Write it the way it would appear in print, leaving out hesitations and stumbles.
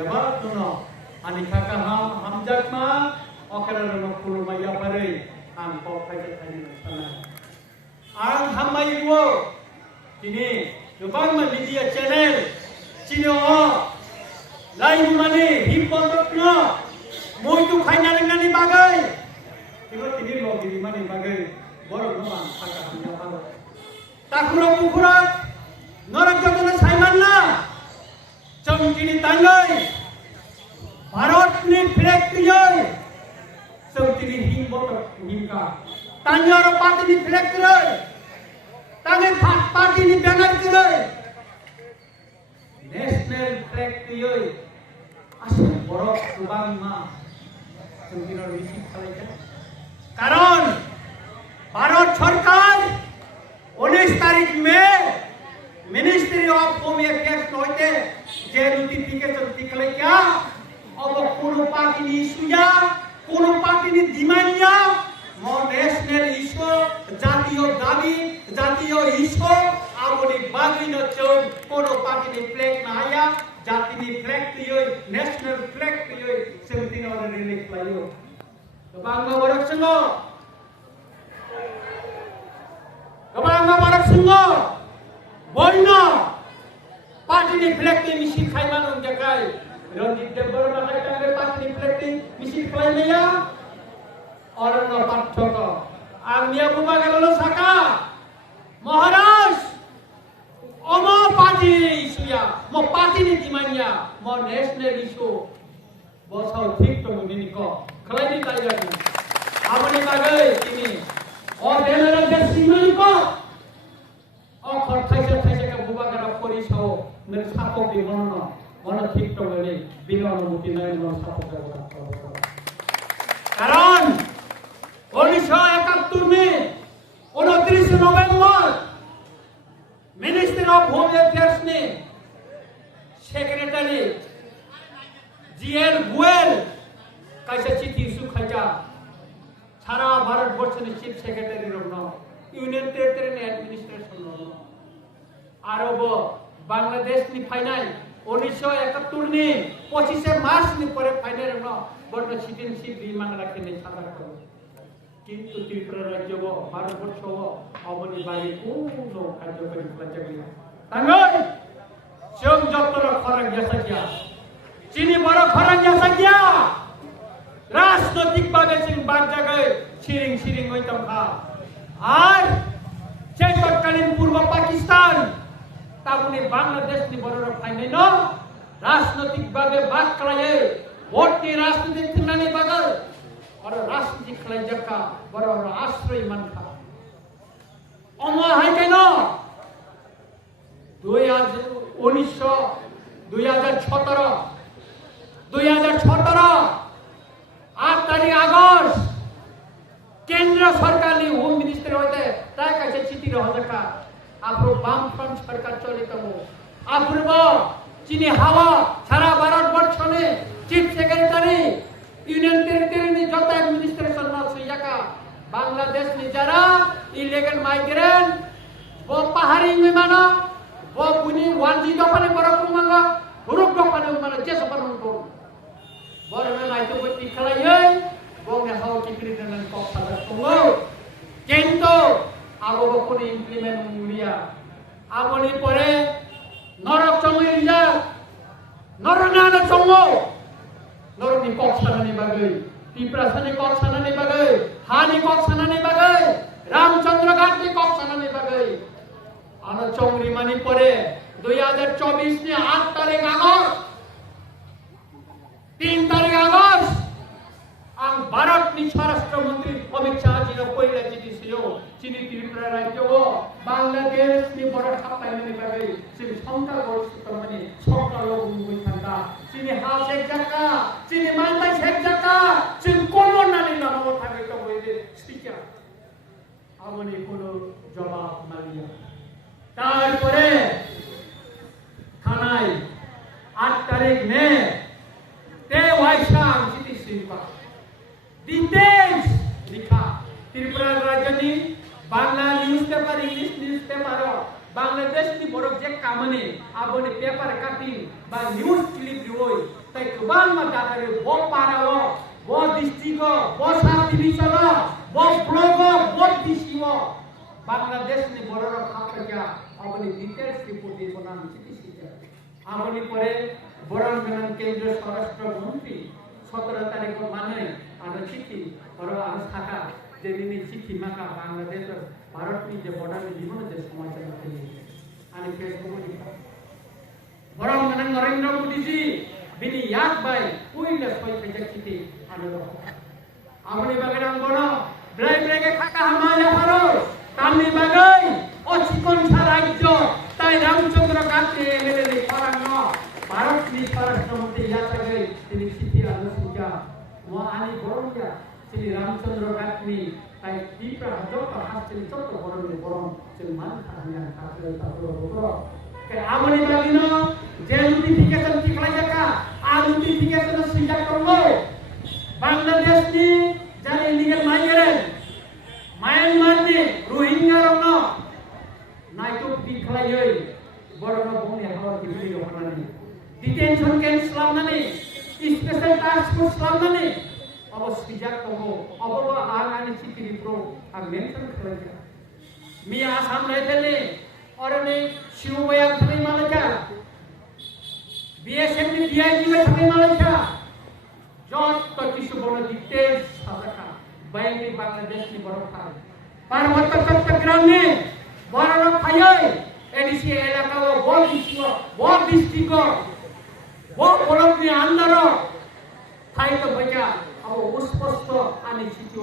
gaba tuno ani kaka hamjakma okara rama kulu maya pare ang pokai tani sana ang hamai wo kini lubang media channel chino live mani hipotokno moitu khainalengani bagai kini logi mani bagai boro nuan kaka hamya paro takuro mukura norak jotona saimanna chongkini tangai भारतनि flag तुयोy seutiri himbotok himka tanyaro party flag tuyoy tangai party ni banner tuyoy national flag tuyoy asal borok kubang ma seutiro receive khalaikan karon Bharat সরকার 19 তারিখ মে ministry of home affairs হইতে যে notification দিখলাই क्या अब কোনো পার্টি ইস্যুয়া কোনো পার্টি ডিমান্ডয়া মো ন্যাশনাল ইস্যু জাতীয় দাবি জাতীয় ইস্যু আপনি বাগিন চোন কোনো পার্টি ফ্ল্যাগ না আয়া জাতীয় ফ্ল্যাগ তুই ন্যাশনাল ফ্ল্যাগ তুই সেমতিন অর রিলিজ লাইও তো বাংলা বড়ক সঙ্গ বাংলা বড়ক সঙ্গ বইন পার্টি ফ্ল্যাগ তুই মিছিল খাইমান জায়গায় রঞ্জিত দেববর মাথায় টাঙ্গে পাঁচটি ফ্ল্যাগটি মিছিল খাইলাইয়া অরণ্য পাঠক আমিয়া বুবা গেল সাকা মহারাজ অম পার্টি ইস্যুয়া ম পার্টি নি দিমানিয়া ম ন্যাশনাল ইস্যু বসাও ঠিক তো নিনি ক খলাইনি তাইয়া আমনি বাগে তিনি ও দেলের দেশ সিমনি ক ও খরথাইছে থাইছে কা বুবা গরা পরিছাও নে সাপক দি মনন মনে ঠিক তো বলে বিনা অনুমতি নাই মন সাপক কারণ 1971 में 29 नवंबर मिनिस्ट्री ऑफ होम अफेयर्स ने सेक्रेटरी जीएल गोयल कैसे चिट्ठी इशू खाइजा सारा भारत वर्ष ने चीफ सेक्रेटरी रखना यूनियन टेरिटरी ने एडमिनिस्ट्रेशन रखना आरब बांग्लादेश नि फाइनल 1971 ने 25 मार्च नि परे फाइनल रखना बर्न सिटीजनशिप रिमांड राखिने सादा करो কিন্তু ত্রিপুরা রাজ্য ভারতবর্ষ অবনি বাইরে কোনো কার্যকরী প্রজাগুলি তাঙ্গই সেম যত্র খরাং জাসাকিয়া চিনি বড় খরাং জাসাকিয়া রাজনৈতিক ভাবে সিং বাগ জায়গায় সিরিং সিরিং হইতাম খা আর সেই তৎকালীন পূর্ব পাকিস্তান তাবুনি বাংলাদেশ নি বড় ফাইনাই ন রাজনৈতিক ভাবে বাগ করায়ে ভোটটি রাজনৈতিক থিনানি বাগাল और राष्ट्रीय खलाइजा का बड़ा आश्रय मन था अमा है केनो 2017 8 तारीख আগস্ট केंद्र सरकार ने होम मिनिस्टर होते ताय काছে চিঠি রহজকা আপরো বামফ্রন্ট সরকার চলিত মো আপরো চিনি হাওয়া সারা ভারত বর্ষনে চিফ সেক্রেটারি यूनियन टेरिटरी ने जत एडमिनिस्ट्रेशन न सैयाका बांग्लादेश नि जरा इलीगल माइग्रेंट वो पहाड़ी में माना वो पुनी वांजी दपने बरक मंगा हुरुक दपने माना जेस परन को बरन नाइतो बति खलायै वो ने हाउ किकरी नन को फला को केंतो आबो बकुनी इम्प्लीमेंट मुलिया आबोनी परे नरक चंगै रिजा नरनाना चंगो नरनि कक सानानि बागै तिप्रासानि कक सानानि बागै हानि कक सानानि बागै रामचंद्र घाटनि कक सानानि बागै आनो चौंगरी मानि परे 2024 नि 8 तारिख আগস্ট 3 तारिख আগস্ট आं भारतनि स्वराष्ट्र मंत्री अमित शाह जी पहिला चिठी छियो चिनी त्रिपुरा राज्य बांग्लादेश नि बड़ खापाइनि बागै सिम संख्या गरिष्ठ माने सरकार लोग मुइ थांगा चिनी हा सेक जाका चिनी मानबाय सेक जाका चिन कोनो नानि नामो थागे तो बइदे स्टिका আমনি কোনো জবাব মালিয়া তারপরে থানায় 8 তারিখ মে তে ওয়াইসা চিঠি শিল্পা ডিটেইলস লিখা ত্রিপুরা রাজধানী Bangla news paper English news paper Bangladesh নি বড় যে কামনে আবনে পেপার কাটিং বা নিউজ ক্লিপ দিওই তা goban madakare bo parao bo district bo sub division bo block bo DC Bangladesh নি বড় খাপকা আপনি ডিটেলস রিপোর্ট দিয়ে বনান চিঠি শিখে আপনি পরে বরং গণ কেন্দ্রীয় স্বরাষ্ট্র মন্ত্রী 17 তারিখ মানে আর চিঠি বড় আর শাখা যেদিন চিঠি মাকা বাংলাদেশ ভারত নি যে বর্ডার জীবন যে সমাচার থেকে আমি ফেসবুক লিখা বরং গণ নরেন্দ্র মোদী জি বিনি ইয়াক বাই কুইলে সই থেকে চিঠি আনো আপনি বাগেরাম বড় ব্লাই ব্রেকে খাকা হামায়া হারো তামি বাগাই অচিকন রাজ্য তাই রামচন্দ্র গান্ধী এমএলএ ফরান্ন ভারত নি স্বরাষ্ট্রমন্ত্রী ইয়াতাগে তিনি চিঠি আলোচনা আনি বরঞ্জা শ্রী রামচন্দ্র গান্ধী তাই তীব্র যত হাসছেন যত বরং শ্রী মান থামিয়া থাকলে তারপর কে আমনি বাগিন যে নোটিফিকেশন ঠিকলাই জাকা আ নোটিফিকেশন সিজা করলো বাংলাদেশ নি জানি ইলিগাল মাইগ্রেন্ট মায়ানমার নি রোহিঙ্গা রং নাইটক দিখালাই বড় বংনি হাওয়া দিবি হনানি ডিটেনশন ক্যাম্প সামনানি স্পেশাল টাস্ক ফোর্স সামনানি অবশ্যই যা কব অবব আগানি চিঠি প্রো আর মেনশন করে মি আসাম রাইফেলে অরনে শিবয়া থামি মালকা বিএসএফ নি ডিআইজি থামি মালকা যত কিছু বড় ডিটেলস সাজাকা বাইরে বাংলাদেশ নি বড় খায় পার্বত্য চট্টগ্রাম নি বড় খায় এডিসি এলাকা ও বড় ডিস্ট্রিক্ট ও বড় নি আন্ডার থাই তো বইকা আবো স্পষ্ট আনি চিঠি